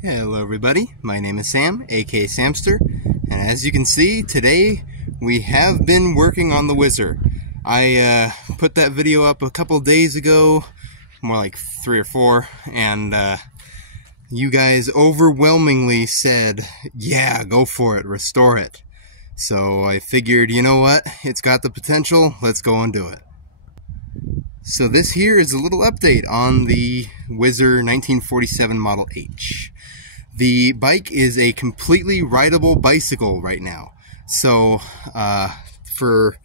Hello everybody, my name is Sam, aka Samster, and as you can see, today we have been working on the Whizzer. I put that video up a couple days ago, more like 3 or 4, and you guys overwhelmingly said, yeah, go for it, restore it. So I figured, you know what, it's got the potential, let's go and do it. So this here is a little update on the Whizzer 1947 Model H. The bike is a completely rideable bicycle right now. So, for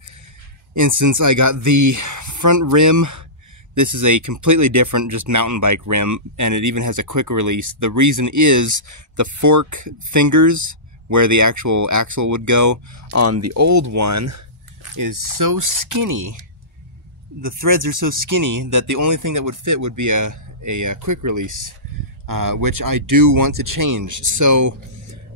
instance, I got the front rim. This is a completely different, just mountain bike rim, and it even has a quick release. The reason is the fork fingers, where the actual axle would go on the old one, is so skinny. The threads are so skinny that the only thing that would fit would be a quick release, which I do want to change. So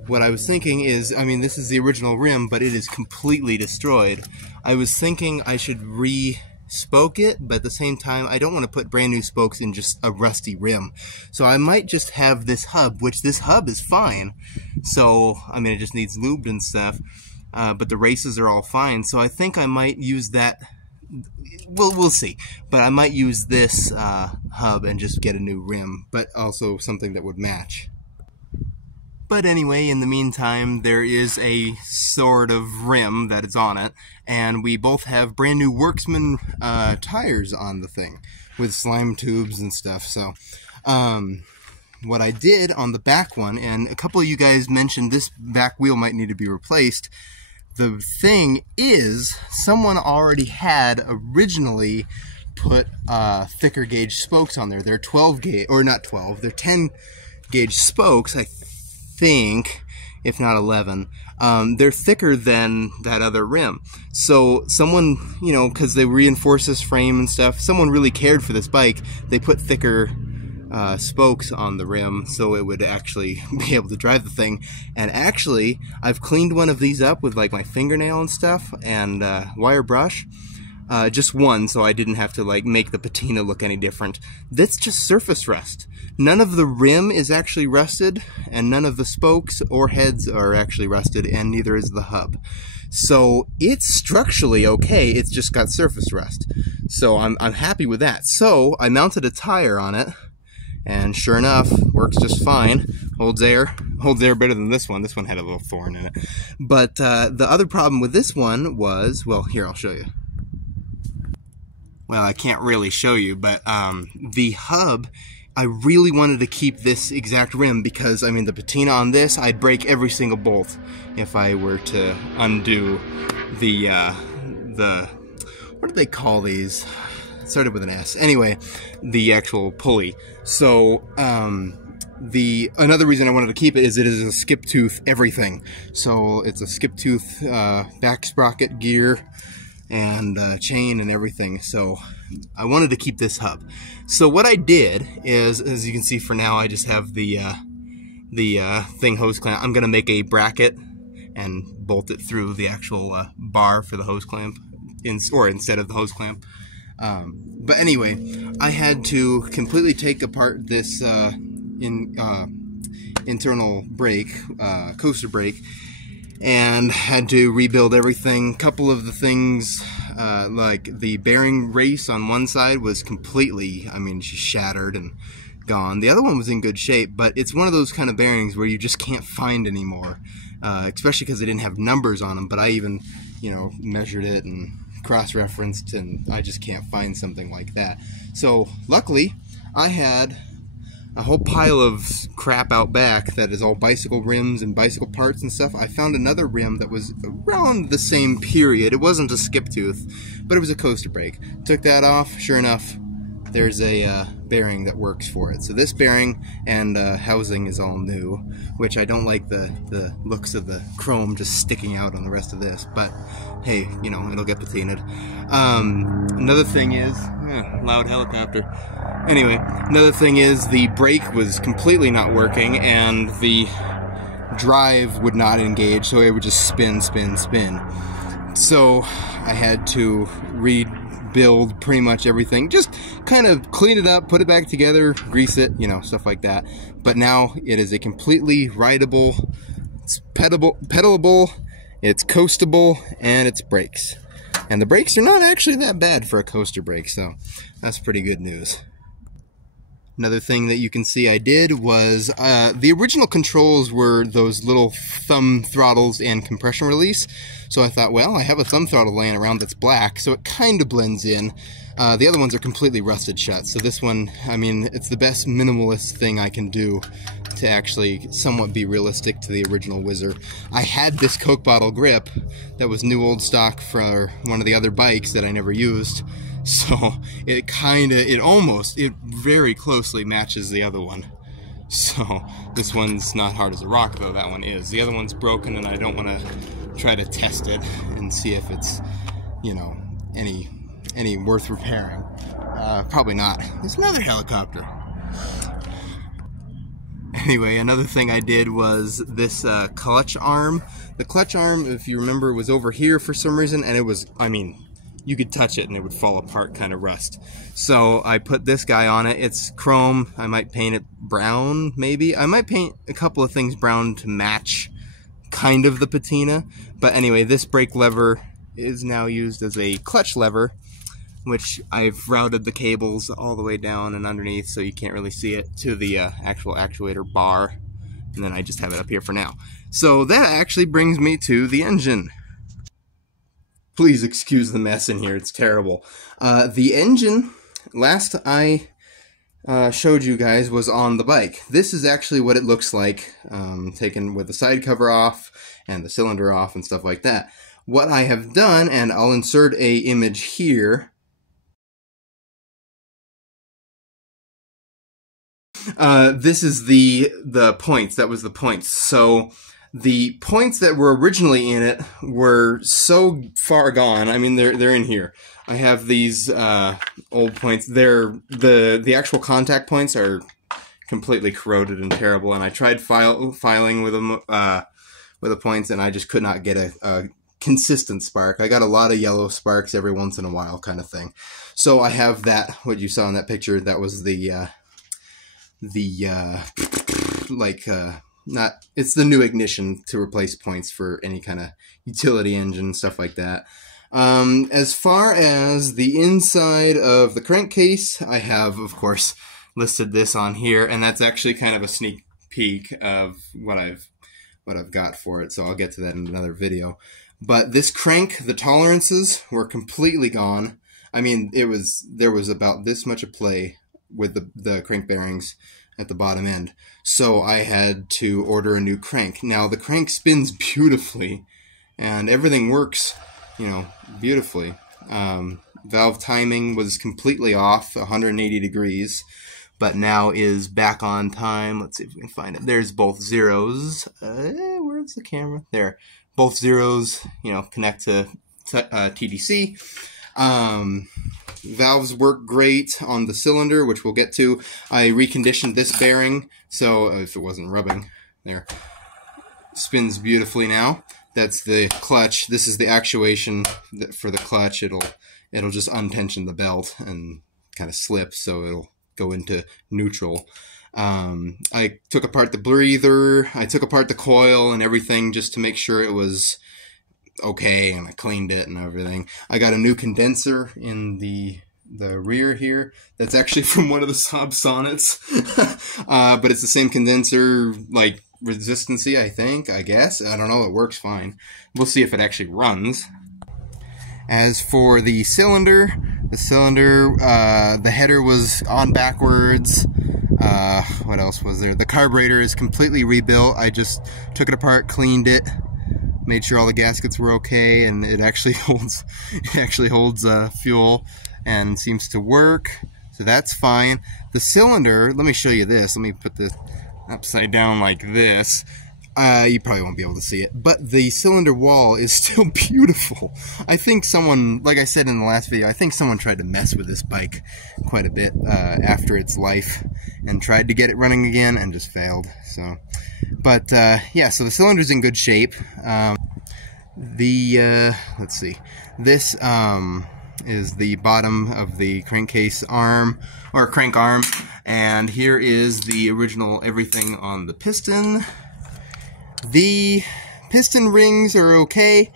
what I was thinking is, I mean, this is the original rim, but it is completely destroyed. I was thinking I should re-spoke it, but at the same time, I don't want to put brand new spokes in just a rusty rim. So I might just have this hub, which this hub is fine. So, I mean, it just needs lubed and stuff, but the races are all fine. So I think I might use that. We'll see, but I might use this hub and just get a new rim, but also something that would match. But anyway, in the meantime, there is a sort of rim that is on it, and we both have brand new Worksman tires on the thing with slime tubes and stuff. So what I did on the back one, and a couple of you guys mentioned this back wheel might need to be replaced. The thing is, someone already had originally put thicker gauge spokes on there. They're 12 gauge, or not 12, they're 10 gauge spokes, I think, if not 11. They're thicker than that other rim. So someone, you know, because they reinforce this frame and stuff, someone really cared for this bike. They put thicker spokes on the rim so it would actually be able to drive the thing. And actually, I've cleaned one of these up with like my fingernail and stuff and wire brush. Just one, so I didn't have to like make the patina look any different. That's just surface rust. None of the rim is actually rusted, and none of the spokes or heads are actually rusted, and neither is the hub. So it's structurally okay, it's just got surface rust. So I'm happy with that. So I mounted a tire on it, and sure enough, works just fine. Holds air better than this one. This one had a little thorn in it. But the other problem with this one was, well, here, I'll show you. Well, I can't really show you, but the hub, I really wanted to keep this exact rim because, I mean, the patina on this, I'd break every single bolt if I were to undo the what do they call these? It started with an S. Anyway, the actual pulley. So, another reason I wanted to keep it is it is a skip tooth everything. So it's a skip tooth back sprocket gear and chain and everything. So I wanted to keep this hub. So what I did is, as you can see for now, I just have the thing hose clamp. I'm gonna make a bracket and bolt it through the actual bar for the hose clamp, instead of the hose clamp. But anyway, I had to completely take apart this internal brake, coaster brake, and had to rebuild everything. Couple of the things, like the bearing race on one side was completely, I mean, shattered and gone. The other one was in good shape, but it's one of those kind of bearings where you just can't find anymore, especially because they didn't have numbers on them. But I even, you know, measured it and cross-referenced, and I just can't find something like that. So luckily, I had a whole pile of crap out back that is all bicycle rims and bicycle parts and stuff. I found another rim that was around the same period. It wasn't a skip tooth, but it was a coaster brake. Took that off. Sure enough, there's a bearing that works for it. So this bearing and housing is all new, which I don't like the looks of the chrome just sticking out on the rest of this, but hey, you know, it'll get patinaed. Another thing is, loud helicopter. Anyway, another thing is the brake was completely not working and the drive would not engage, so it would just spin, spin, spin. So I had to rebuild pretty much everything. Just kind of clean it up, put it back together, grease it, you know, stuff like that. But now it is a completely rideable, it's pedalable, it's coastable, and it's brakes. And the brakes are not actually that bad for a coaster brake, so that's pretty good news. Another thing that you can see I did was, the original controls were those little thumb throttles and compression release. So I thought, well, I have a thumb throttle laying around that's black, so it kind of blends in. The other ones are completely rusted shut, so this one, I mean, it's the best minimalist thing I can do to actually somewhat be realistic to the original Whizzer. I had this Coke bottle grip that was new old stock for one of the other bikes that I never used. So it very closely matches the other one. So this one's not hard as a rock, though that one is. The other one's broken, and I don't want to try to test it and see if it's, you know, any worth repairing. Probably not. There's another helicopter. Anyway, another thing I did was this clutch arm. The clutch arm, if you remember, was over here for some reason, and it was, I mean, you could touch it and it would fall apart, kind of rust. So I put this guy on it. It's chrome. I might paint it brown, maybe. I might paint a couple of things brown to match kind of the patina. But anyway, this brake lever is now used as a clutch lever, which I've routed the cables all the way down and underneath so you can't really see it, to the actual actuator bar. And then I just have it up here for now. So that actually brings me to the engine. Please excuse the mess in here, it's terrible. The engine, last I showed you guys, was on the bike. This is actually what it looks like, taken with the side cover off and the cylinder off and stuff like that. What I have done, and I'll insert a image here. This is the points, that was the points. So the points that were originally in it were so far gone. I mean, they're in here. I have these old points. The actual contact points are completely corroded and terrible. And I tried filing with them with the points, and I just could not get a consistent spark. I got a lot of yellow sparks every once in a while, kind of thing. So I have that. What you saw in that picture, that was it's the new ignition to replace points for any kind of utility engine, stuff like that. As far as the inside of the crankcase, I have, of course, listed this on here, and that's actually kind of a sneak peek of what I've got for it, so I'll get to that in another video. But this crank, the tolerances were completely gone. I mean, there was about this much of play with the crank bearings at the bottom end. So I had to order a new crank. Now the crank spins beautifully and everything works, you know, beautifully. Valve timing was completely off, 180 degrees, but now is back on time. Let's see if we can find it. There's both zeros. Where's the camera? There. Both zeros, you know, connect to TDC. Valves work great on the cylinder, which we'll get to. I reconditioned this bearing, so if it wasn't rubbing, there. Spins beautifully now. That's the clutch. This is the actuation for the clutch. It'll just untension the belt and kind of slip, so it'll go into neutral. I took apart the breather. I took apart the coil and everything just to make sure it was okay, and I cleaned it and everything. I got a new condenser in the rear here. That's actually from one of the Saab Sonnets. But it's the same condenser, like resistancy, I guess. I don't know, it works fine. We'll see if it actually runs. As for the cylinder, the header was on backwards. What else was there? The carburetor is completely rebuilt. I just took it apart, cleaned it, made sure all the gaskets were okay, and it actually holds fuel and seems to work, so that's fine. The cylinder, let me show you this. Let me put this upside down like this. You probably won't be able to see it, but the cylinder wall is still beautiful. I think someone, like I said in the last video, I think someone tried to mess with this bike quite a bit after its life and tried to get it running again and just failed. So, but yeah, so the cylinder's in good shape. Let's see, this is the bottom of the crankcase arm, or crank arm, and here is the original everything on the piston. The piston rings are okay.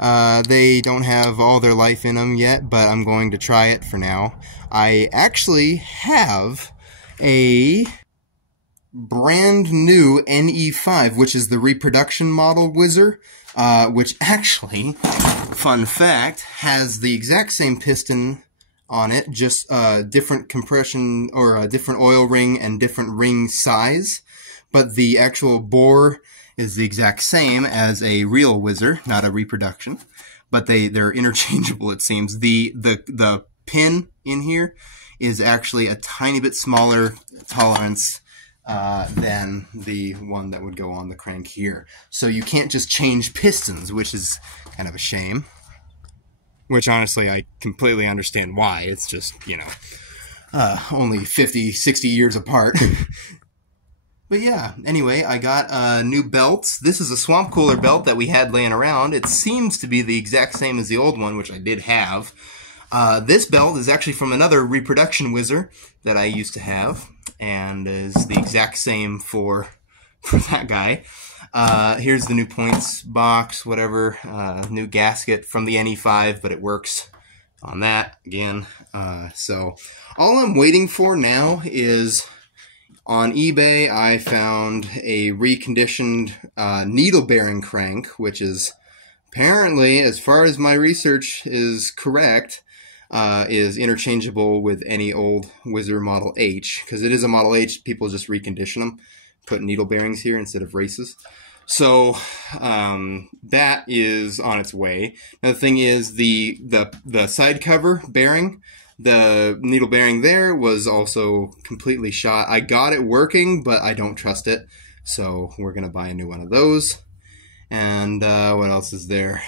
They don't have all their life in them yet, but I'm going to try it for now. I actually have a brand new NE5, which is the reproduction model Whizzer, which actually, fun fact, has the exact same piston on it, just different compression, or a different oil ring and different ring size, but the actual bore is the exact same as a real Whizzer, not a reproduction, but they're interchangeable, it seems. The pin in here is actually a tiny bit smaller tolerance than the one that would go on the crank here. So you can't just change pistons, which is kind of a shame. Which honestly, I completely understand why. It's just, you know, only 50, 60 years apart. But yeah, anyway, I got a new belt. This is a swamp cooler belt that we had laying around. It seems to be the exact same as the old one, which I did have. This belt is actually from another reproduction Whizzer that I used to have, and is the exact same for that guy. Here's the new points box, whatever, new gasket from the NE5, but it works on that again. So all I'm waiting for now is, on eBay I found a reconditioned needle bearing crank, which is apparently, as far as my research is correct, is interchangeable with any old Whizzer Model H, because it is a Model H. People just recondition them, put needle bearings here instead of races. So that is on its way. Now the thing is, the side cover bearing, the needle bearing there was also completely shot. I got it working, but I don't trust it, so we're gonna buy a new one of those. And what else is there?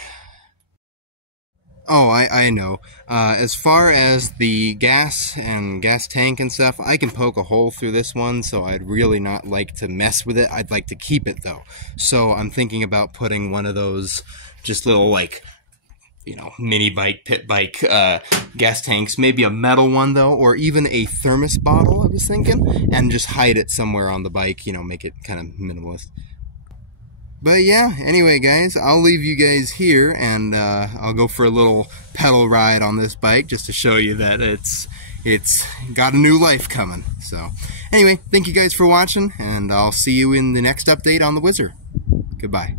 Oh, I know. As far as the gas and gas tank and stuff, I can poke a hole through this one, so I'd really not like to mess with it. I'd like to keep it, though. So I'm thinking about putting one of those just little, like, you know, mini bike, pit bike gas tanks, maybe a metal one, though, or even a thermos bottle, I was thinking, and just hide it somewhere on the bike, you know, make it kind of minimalist. But yeah, anyway guys, I'll leave you guys here, and I'll go for a little pedal ride on this bike just to show you that it's got a new life coming. So anyway, thank you guys for watching, and I'll see you in the next update on the Whizzer. Goodbye.